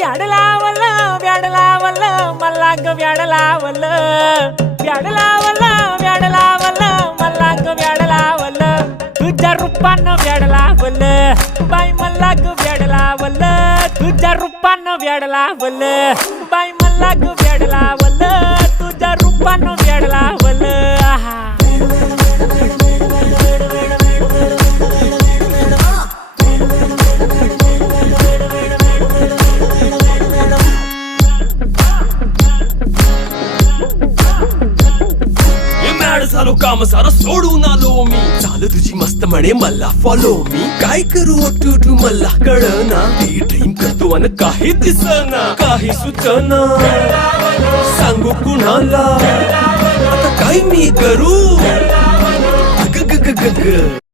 व्याड लावलं व्याड लावलं मला ग व्याड लावलं व्याड लावलं व्याड लावलं मला ग व्याड लावलं तुझ्या रूपानं व्याड लावलं बाई मला ग व्याड लावलं तुझ्या रूपानं व्याड लावलं बाई मला ग व्याड लावलं तुझ्या रूपानं व्याड लावलं आहा झालो काम सारं सोडून आलो मी चाल तुझी मस्त म्हणे मला फॉलो मी काय करू टू मला कळना ती ड्रीम करतो अन काही दिसना काही सुचना सांगू कुणाला आता काय मी करू ग ग ग ग ग